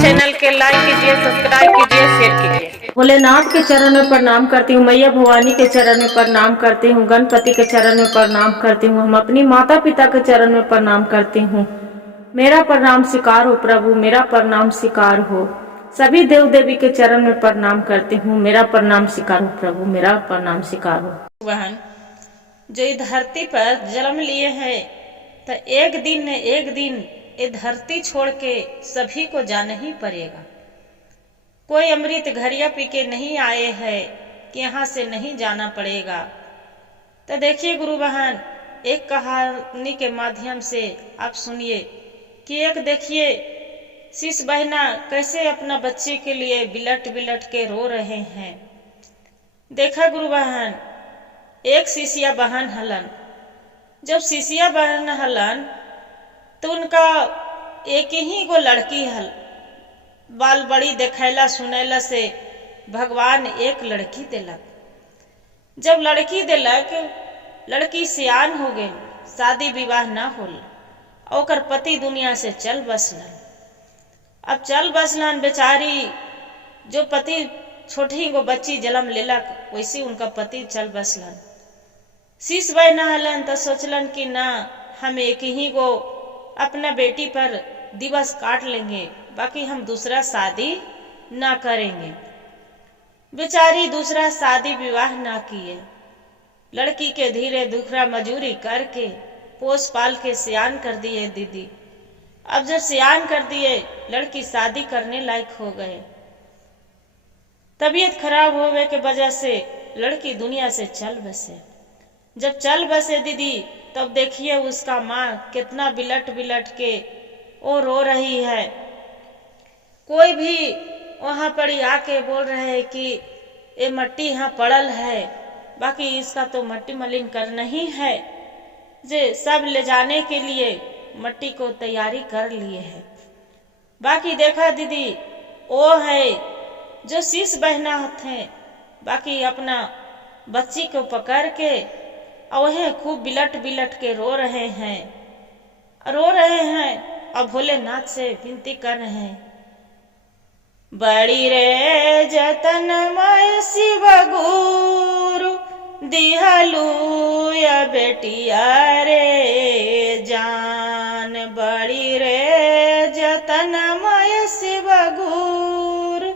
Channel के like कीजिए, subscribe कीजिए, शेयर कीजिए। भोलेनाथ के चरण में प्रणाम करती हूँ, मैया भवानी के चरण में प्रणाम करती हूँ, गणपति के चरण में प्रणाम करती हूँ, हम अपनी माता पिता के चरण में प्रणाम करती हूँ। मेरा प्रणाम स्वीकार हो प्रभु, मेरा प्रणाम स्वीकार हो। सभी देव देवी के चरण में प्रणाम करती हूँ, मेरा प्रणाम स्वीकार हो प्रभु, मेरा प्रणाम स्वीकार हो। बहन जो इस धरती पर जन्म लिए हैं तो एक दिन न एक दिन ये धरती छोड़ के सभी को जाना ही पड़ेगा। कोई अमृत घरिया पी के नहीं आए हैं कि यहाँ से नहीं जाना पड़ेगा। तो देखिए गुरु बहन, एक कहानी के माध्यम से आप सुनिए कि एक देखिए शिष्य बहना कैसे अपना बच्चे के लिए बिलट बिलट के रो रहे हैं। देखा गुरु बहन, एक शिष्या बहन हलन, जब शिष्या बहन हलन तो उनका एक ही गो लड़की हल। बाल बड़ी देखैला सुनैला से भगवान एक लड़की दिलक। जब लड़की दिलक, लड़की सियान हो गई, शादी विवाह ना होल, ओकर पति दुनिया से चल बसलन। अब चल बसलन बेचारी, जो पति छोटी गो बच्ची जन्म लेलक वैसे उनका पति चल बसलन। शिष्य बहना हलन तो सोचलन कि ना, हम एक ही गो अपना बेटी पर दिवस काट लेंगे, बाकी हम दूसरा शादी ना करेंगे। बेचारी दूसरा शादी विवाह ना किए, लड़की के धीरे दुखरा मजूरी करके पोस पाल के सियान कर दिए दीदी। अब जब सियान कर दिए, लड़की शादी करने लायक हो गए। तबीयत खराब होने के वजह से लड़की दुनिया से चल बसे। जब चल बसे दीदी, तब देखिए उसका माँ कितना बिलट बिलट के वो रो रही है। कोई भी वहां पर आके बोल रहे हैं कि ये मट्टी यहाँ पड़ल है, बाकी इसका तो मट्टी मलिन करना ही है। जे सब ले जाने के लिए मट्टी को तैयारी कर लिए है। बाकी देखा दीदी, वो है जो शिष्य बहना थे, बाकी अपना बच्ची को पकड़ के और वह खूब बिलट बिलट के रो रहे हैं। और भोलेनाथ से विनती कर रहे हैं, बड़ी रे जतन मय शिव गुरु दिहलू या बेटिया रे जान। बड़ी रे जतन मय शिव गुरु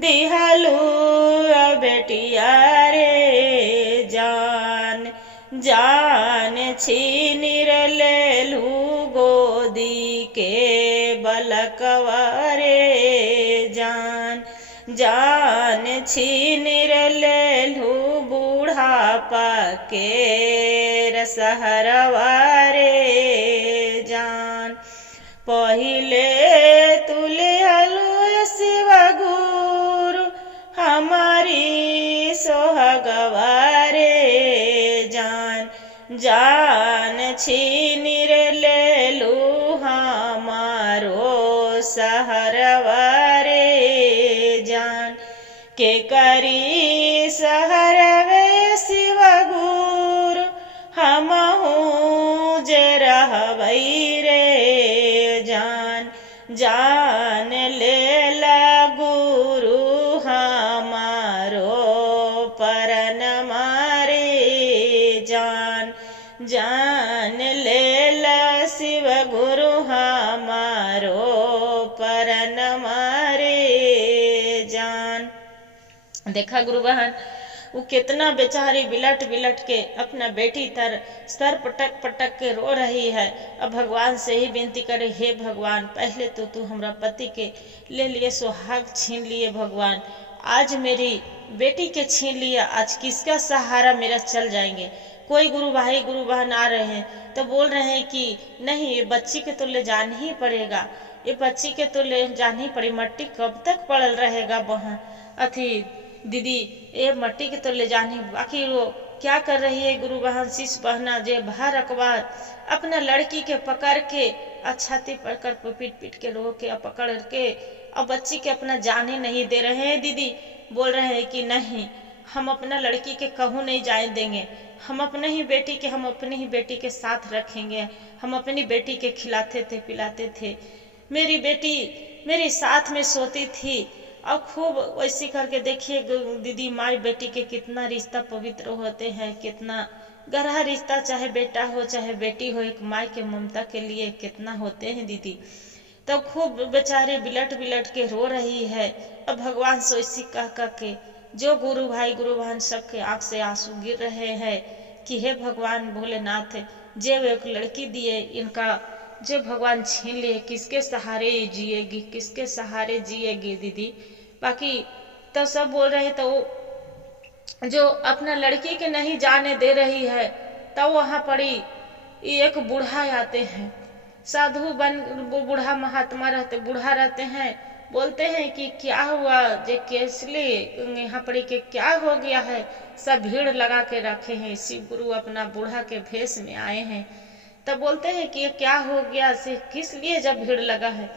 दिहलू या बेटिया रे जान। जान छीन लेलू गोदी के बलकवा रे जान। जान छीन लेलू बूढ़ापा के रसहरवा रे जान। पहिले तुले हलु शिव गुरु हमारी सोहगवा रे जान। जान छीन लेलू हमारो सहरवा रे जान। के करी सहरवे शिव गुरु हमहू जे रहबई रे जान। जान लेला गुरु हमारो परन मारे जान। जान लेला शिव गुरु हमारो परन मारे जान। देखा गुरु बहन, वो कितना बेचारी बिलट बिलट के अपना बेटी तर सर पटक पटक के रो रही है। अब भगवान से ही विनती करे, हे भगवान, पहले तो तू हमरा पति के ले लिए सुहाग छीन लिए भगवान, आज मेरी बेटी के छीन लिया, आज किसका सहारा मेरा चल जाएंगे। कोई गुरु भाई गुरु बहन आ रहे हैं तो बोल रहे हैं कि नहीं, ये बच्ची के तो ले जाना ही पड़ेगा, ये बच्ची के तो ले जाना ही पड़ेगी, मट्टी कब तक पड़ल रहेगा बहन अथी दीदी, ये मट्टी के तो ले जाने। बाकी वो क्या कर रही है गुरु बहन शिष्य बहना, जे भार अकबार अपना लड़की के पकड़ के छाती पकड़ पीट पीट के रो के पकड़ के और बच्ची के अपना जाने नहीं दे रहे हैं दीदी। बोल रहे हैं कि नहीं, हम अपना लड़की के कहूँ नहीं जाए देंगे, हम अपने ही बेटी के साथ रखेंगे। हम अपनी बेटी के खिलाते थे पिलाते थे, मेरी बेटी मेरी साथ में सोती थी। और खूब वैसी करके देखिए दीदी, माई बेटी के कितना रिश्ता पवित्र होते हैं, कितना गहरा रिश्ता, चाहे बेटा हो चाहे बेटी हो, एक माई के ममता के लिए कितना होते हैं दीदी। तब खूब बेचारे बिलट बिलट के रो रही है। अब भगवान से इसी कह के जो गुरु भाई गुरु बहन सबके आंख से आंसू गिर रहे हैं कि हे भगवान भोलेनाथ, जे एक लड़की दिए इनका जो भगवान छीन लिए, किसके सहारे जिएगी, किसके सहारे जिएगी दीदी। बाकी तो सब बोल रहे, तो जो अपना लड़की के नहीं जाने दे रही है, तब वहाँ पड़ी एक बूढ़ा आते हैं, साधु बन, बूढ़ा महात्मा रहते, बूढ़ा रहते हैं, बोलते हैं कि क्या हुआ जे केसली यहाँ पड़ी के क्या हो गया है। सब भीड़ लगा के रखे हैं, शिव गुरु अपना बूढ़ा के भेष में आए हैं। तब बोलते हैं कि क्या हो गया, से किस लिए जब भीड़ लगा है।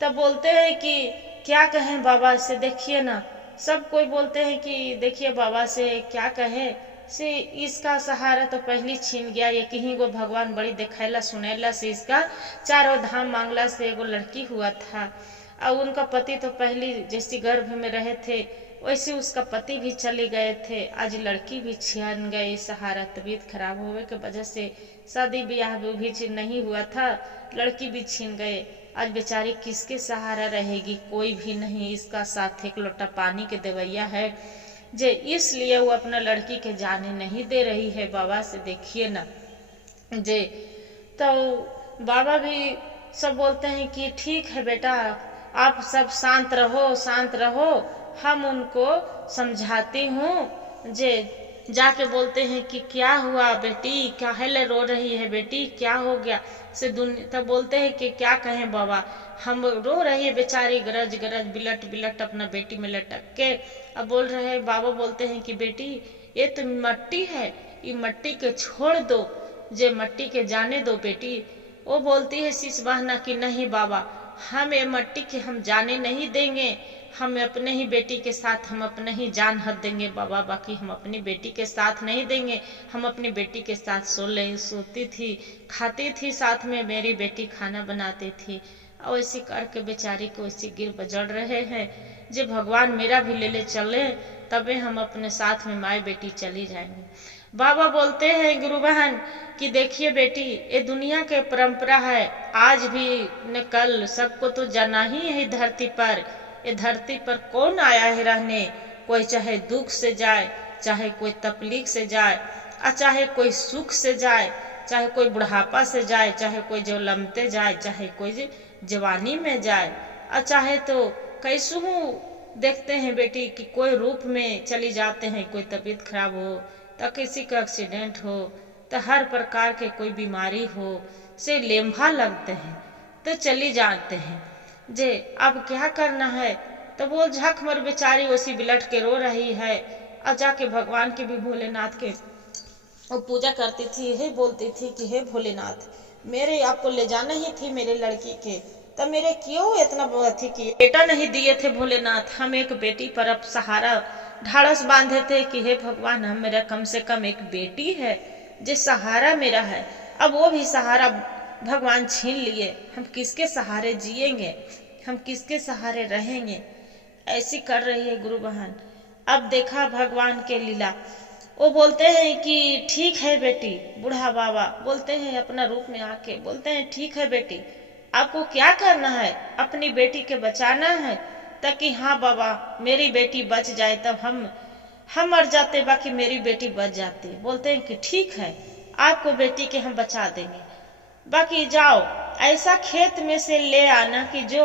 तब बोलते हैं कि क्या कहें बाबा से, देखिए ना। सब कोई बोलते हैं कि देखिए बाबा से क्या कहे, से इसका सहारा तो पहली छीन गया, ये कहीं को भगवान बड़ी दिखैला सुनैला से इसका चारों धाम मांगला से एगो लड़की हुआ था। और उनका पति तो पहली जैसी गर्भ में रहे थे वैसे उसका पति भी चले गए थे, आज लड़की भी छीन गए सहारा। तबीयत खराब होने के वजह से शादी ब्याह भी नहीं हुआ था, लड़की भी छीन गए। आज बेचारी किसके सहारा रहेगी, कोई भी नहीं इसका साथ। एक लोटा पानी के देवैया है जे, इसलिए वो अपना लड़की के जाने नहीं दे रही है बाबा से, देखिए ना जे। तो बाबा भी सब बोलते हैं कि ठीक है बेटा, आप सब शांत रहो शांत रहो, हम उनको समझाती हूँ जे। जाके बोलते हैं कि क्या हुआ बेटी, काहे रो रही है बेटी, क्या हो गया से तब बोलते हैं कि क्या कहें बाबा, हम रो रही है बेचारी, गरज गरज बिलट बिलट अपना बेटी में लटक के। अब बोल रहे हैं, बाबा बोलते हैं कि बेटी ये तो मट्टी है, ये मट्टी के छोड़ दो, जे मट्टी के जाने दो बेटी। वो बोलती है शीश बहना कि नहीं बाबा, हम ये मट्टी के हम जाने नहीं देंगे, हम अपने ही बेटी के साथ हम अपने ही जान हद देंगे बाबा, बाकी हम अपनी बेटी के साथ नहीं देंगे। हम अपनी बेटी के साथ सोती थी, खाती थी, साथ में मेरी बेटी खाना बनाती थी। और ऐसी करके बेचारी को ऐसी गिर बजड़ रहे हैं जो भगवान मेरा भी ले चले, तबे हम अपने साथ में माए बेटी चली जाएंगे। बाबा बोलते हैं गुरु बहन कि देखिए बेटी, ये दुनिया के परंपरा है, आज भी न कल सबको तो जाना ही है धरती पर। ये धरती पर कौन आया है रहने, कोई चाहे दुख से जाए, चाहे कोई तकलीफ से जाए, और चाहे कोई सुख से जाए, चाहे कोई बुढ़ापा से जाए, चाहे कोई जो लमते जाए, चाहे कोई जवानी में जाए, और चाहे तो कैसू देखते हैं बेटी कि कोई रूप में चली जाते हैं। कोई तबीयत खराब हो तो किसी का एक्सीडेंट हो, तो हर प्रकार के कोई बीमारी हो से लेम्भा लगते हैं तो चली जाते हैं जे। अब क्या करना है, तो वो झक मर बेचारी उसी बिलट के रो रही है। और जाके भगवान के भी भोलेनाथ के वो पूजा करती थी, हे बोलती थी कि हे भोलेनाथ, मेरे आपको ले जाना ही थी मेरे लड़की के, तब मेरे क्यों इतना अथी किए, बेटा नहीं दिए थे भोलेनाथ। हम एक बेटी पर अब सहारा ढाढ़स बांधे थे कि हे भगवान, हम मेरा कम से कम एक बेटी है जिस सहारा मेरा है, अब वो भी सहारा भगवान छीन लिए। हम किसके सहारे जिएंगे, हम किसके सहारे रहेंगे। ऐसी कर रही है गुरु बहन। अब देखा भगवान के लीला। वो बोलते हैं कि ठीक है बेटी, बूढ़ा बाबा बोलते हैं अपना रूप में आके, बोलते हैं ठीक है बेटी, आपको क्या करना है, अपनी बेटी के बचाना है, ताकि हाँ बाबा मेरी बेटी बच जाए, तब हम मर जाते, बाकी मेरी बेटी बच जाती। बोलते हैं कि ठीक है, आपको बेटी के हम बचा देंगे, बाकी जाओ ऐसा खेत में से ले आना कि जो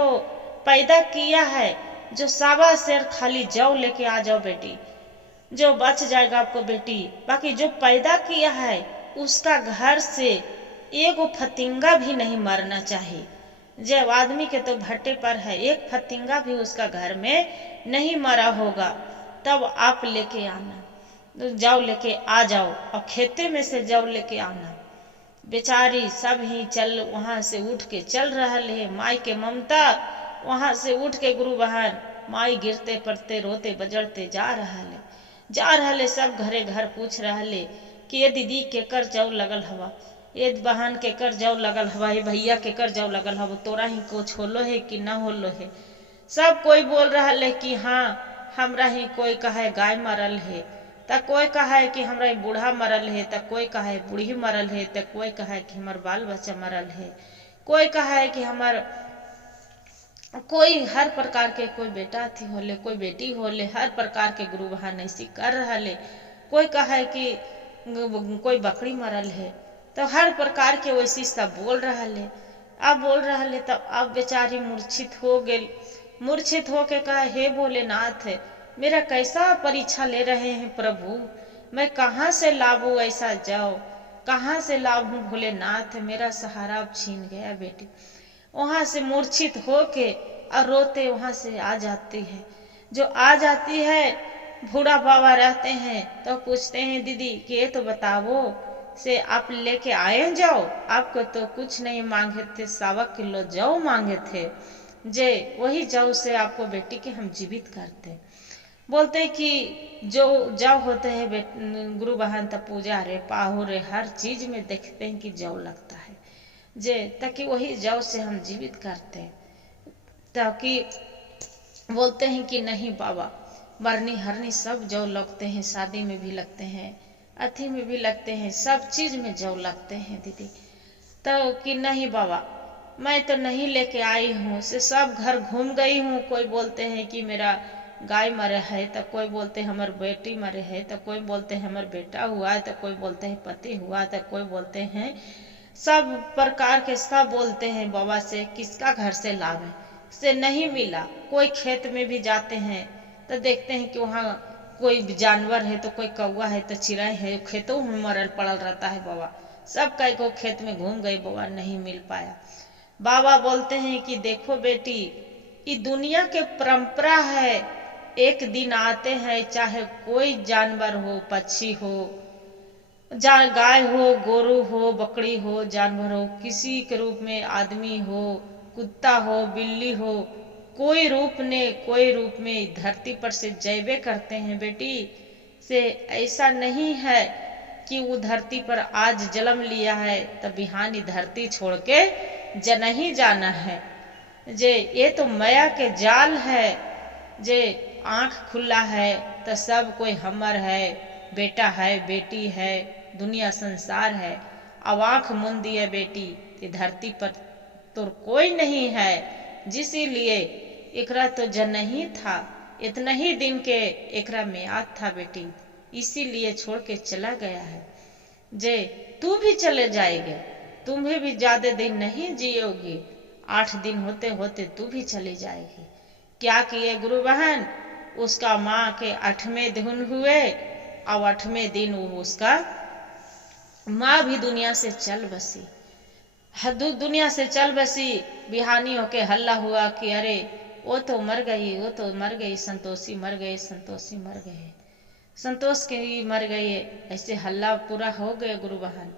पैदा किया है, जो सावा शेर खाली जौ लेके आ जाओ बेटी, जो बच जाएगा आपको बेटी। बाकी जो पैदा किया है उसका घर से एगो फतिंगा भी नहीं मरना चाहिए। जब आदमी के तो भट्टे पर है, एक फतिंगा भी उसका घर में नहीं मरा होगा, तब आप लेके आना, तो जौ लेके आ जाओ और खेते में से जौ लेके आना। बेचारी सब ही चल वहां से उठ के चल रहा है, माई के ममता वहां से उठ के गुरु बहन माई गिरते पड़ते रोते बजड़ते जा रहा है। जा रहले सब घरे घर पूछ रहले कि ये दीदी केकर जौ लगल हवा, ये बहन केकर जौ लगल हवा, ये भैया केकर जौ लगल हवा, तोरा ही कुछ होलो है कि ना होलो है। सब कोई बोल रहा है कि हाँ हमरा ही, कोई कहे गाय मरल है, त कोई कहे कि हमरा ही बूढ़ा मरल है, त कोई कहे बूढ़ी मरल है, त कोई कहे कि हमार बाल बच्चा मरल है, कोई कहे कि हमार कोई हर प्रकार के, कोई बेटा थी होले, कोई बेटी होले, हर प्रकार के गुरु बहान ऐसी कर रहले। कोई कहे कि कोई बकरी मरल है, तो हर प्रकार के वैसी सब बोल रहले। अब बोल रहले तब अब बेचारी मूर्छित हो गई। मूर्छित होके कहा, हे भोलेनाथ, मेरा कैसा परीक्षा ले रहे हैं प्रभु, मैं कहाँ से लाभू ऐसा जाओ, कहाँ से लाभू भोलेनाथ, मेरा सहारा अब छीन गया बेटी। वहां से मूर्छित होके और रोते वहां से आ जाती है। जो आ जाती है, बूढ़ा बाबा रहते हैं तो पूछते हैं, दीदी कि ये तो बताओ से आप लेके आए जाओ, आपको तो कुछ नहीं मांगे थे, 1.25 किलो जौ मांगे थे, जे वही जौ से आपको बेटी के हम जीवित करते। बोलते कि जो जौ होते हैं गुरु बहन तब पूजा रे पाहु रे हर चीज में देखते हैं कि जौ लगता है, जे ताकि वही जौ से हम जीवित करते हैं। ताकि बोलते हैं कि नहीं बाबा, मरनी हरनी सब जौ लगते हैं, शादी में भी लगते हैं, अथी में भी लगते हैं, सब चीज में जौ लगते हैं दीदी। तो कि नहीं बाबा, मैं तो नहीं लेके आई हूँ, से सब घर घूम गई हूँ। कोई बोलते हैं कि मेरा गाय मरे है, तो कोई बोलते हैं हमार बेटी मरे है, तो कोई बोलते हैं हमार बेटा हुआ है, तो कोई बोलते हैं पति हुआ, तो कोई बोलते हैं सब प्रकार के सब बोलते हैं बाबा से किसका घर से लाभ है, से नहीं मिला। कोई खेत में भी जाते हैं तो देखते हैं कि वहाँ कोई जानवर है, तो कोई कौवा है, तो चिड़ै है, खेतों में मरल पड़ल रहता है बाबा। सब कई को खेत में घूम गई बाबा, नहीं मिल पाया। बाबा बोलते हैं कि देखो बेटी, ये दुनिया के परंपरा है, एक दिन आते हैं, चाहे कोई जानवर हो, पक्षी हो, गाय हो, गोरू हो, बकरी हो, जानवर हो, किसी के रूप में आदमी हो, कुत्ता हो, बिल्ली हो, कोई रूप में धरती पर से जैबे करते हैं बेटी। से ऐसा नहीं है कि वो धरती पर आज जन्म लिया है तब बिहानी धरती छोड़ के नहीं जाना है। जे ये तो माया के जाल है, जे आंख खुला है तो सब कोई हमर है, बेटा है, बेटी है, दुनिया संसार है। अब आंख मूंद दिए बेटी, धरती पर तो कोई नहीं है, जिसलिए एकरा तो जन ही था, इतना ही दिन के एकरा म्याद था बेटी, इसीलिए छोड़ के चला गया है। जे तू भी चले जाएगे, तुम्हें भी ज्यादा दिन नहीं जियोगी, 8 दिन होते होते तू भी चली जाएगी। क्या किए गुरु बहन, उसका माँ के 8वें दिन हुए और 8वें दिन उसका माँ भी दुनिया से चल बसी। दुनिया से चल बसी। बिहानी होके हल्ला हुआ कि अरे वो तो मर गई, वो तो मर गई, संतोषी मर गई, संतोषी मर गए, संतोष के मर गए। ऐसे हल्ला पूरा हो गए गुरु बहन।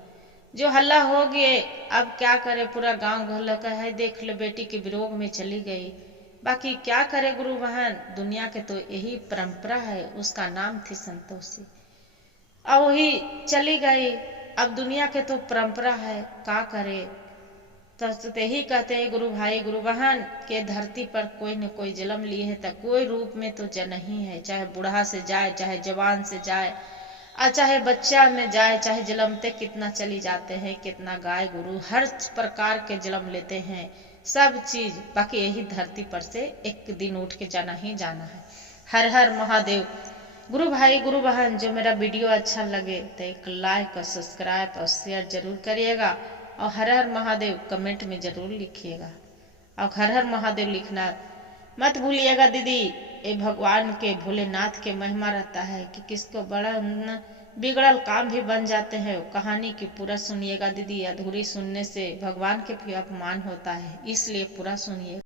जो हल्ला हो गए, अब क्या करे, पूरा गांव घर का है, देख लो बेटी के विरोग में चली गई। बाकी क्या करे गुरु बहन, दुनिया के तो यही परंपरा है। उसका नाम थी संतोषी, अब वही चली गई। अब दुनिया के तो परंपरा है, क्या करे। तो यही कहते हैं गुरु भाई गुरु बहन के धरती पर कोई न कोई जन्म लिए है, तो कोई रूप में तो जन ही है, चाहे बूढ़ा से जाए, चाहे जवान से जाए, और चाहे बच्चा में जाए, चाहे जन्मते कितना चली जाते हैं, कितना गाय गुरु हर प्रकार के जन्म लेते हैं, सब चीज। बाकी यही धरती पर से एक दिन उठ के जाना ही जाना है। हर हर महादेव। गुरु भाई गुरु बहन, जो मेरा वीडियो अच्छा लगे तो एक लाइक और सब्सक्राइब और शेयर जरूर करिएगा, और हर हर महादेव कमेंट में जरूर लिखिएगा, और हर हर महादेव लिखना मत भूलिएगा दीदी। ये भगवान के भोलेनाथ के महिमा रहता है कि किसको बड़ा बिगड़ल काम भी बन जाते हैं। कहानी की पूरा सुनिएगा दीदी, अधूरी सुनने से भगवान के भी अपमान होता है, इसलिए पूरा सुनिए।